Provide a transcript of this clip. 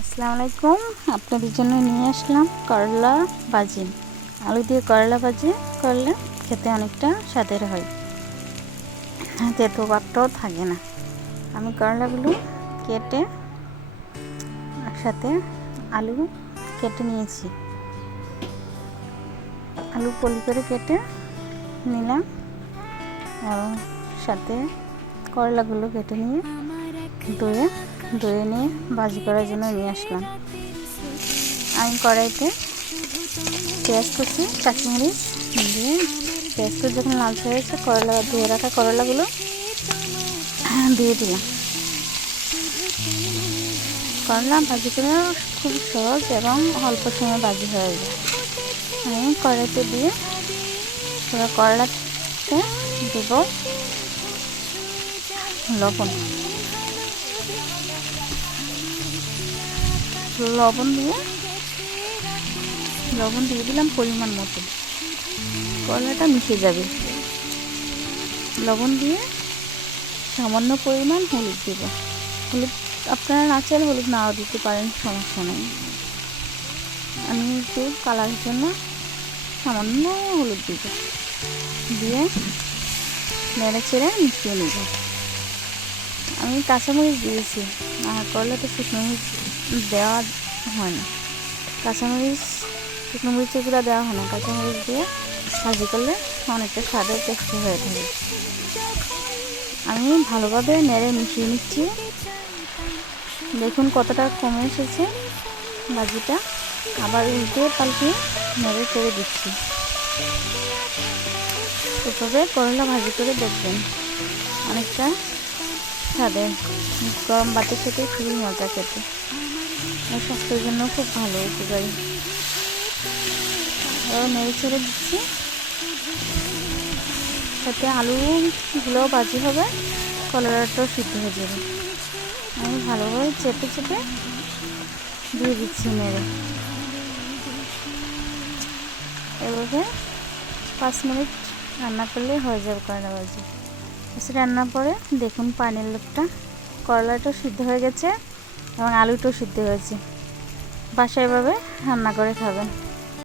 আসসালামু আলাইকুম। আপনাদের জন্য নিয়ে আসলাম করলা ভাজি। আলু দিয়ে করলা ভাজি করলে খেতে অনেকটা স্বাদের হয়। তেতো ভাবটাও থাকে না। আমি করলাগুলো কেটে একসাথে আলু কেটে নিয়েছি। আলু পলি করে কেটে নিলাম এবং সাথে করলাগুলো কেটে নিয়ে ধুয়ে ধুয়ে নিয়ে ভাজি করার জন্য নিয়ে আসলাম। আমি কড়াইতে পেঁয়াজ কুচি, কাঁচামরিচ দিয়ে পেঁয়াজ কুচি যখন লাল হয়েছে করলা ধুয়ে রাখা করলাগুলো দিয়ে দিলাম। করলা ভাজি করে খুব সহজ এবং অল্প সময় ভাজি হয়ে যায়। আমি কড়াইতে দিয়ে পুরো করলাতে দেব লবণ। লবণ দিয়ে লবণ দিয়ে দিলাম পরিমাণ মতো। কলাটা মিশে যাবে। লবণ দিয়ে সামান্য পরিমাণ হলুদ দেব। হলুদ আপনারা না চাইলে হলুদ নাও দিতে পারেন, সমস্যা নেই। আমি একটু কালারের জন্য সামান্য হলুদ দিব। দিয়ে নেড়ে চেড়ে মিশিয়ে নেব। আমি কাঁচামরিচ দিয়েছি, আর করলে তো শুকনো মরিচ দেওয়া হয় না। কাঁচামরিচ, শুকনো মরিচের গুঁড়া দেওয়া হয় না। কাঁচামরিচ দিয়ে ভাজি করলে অনেকটা স্বাদের টেস্টি হয়ে থাকে। আমি ভালোভাবে নেড়ে মিশিয়ে নিচ্ছি। দেখুন কতটা কমে এসেছে ভাজিটা। আবার উল্টে পাল্টে নেড়ে করে দিচ্ছি। এভাবে করলা ভাজি করে দেখবেন অনেকটা স্বাদের। গরম ভাতের সাথে খুবই মজা খেতে। স্বাস্থ্যের জন্য খুব ভালো উপকারী। নেড়ে ছেড়ে দিচ্ছি। সাথে আলুগুলোও বাজি হবে, কলাটাও সিদ্ধ হয়ে যাবে। আমি ভালোভাবে চেপে চেপে দিয়ে দিচ্ছি নেড়ে। এভাবে পাঁচ মিনিট রান্না করলে হয়ে যাবে করলা ভাজি। রান্না পরে দেখুন পানির লোকটা করলাটাও সিদ্ধ হয়ে গেছে। এবং আলুটাও সিদ্ধ হয়েছে। বাসায় এভাবে রান্না করে খাবেন।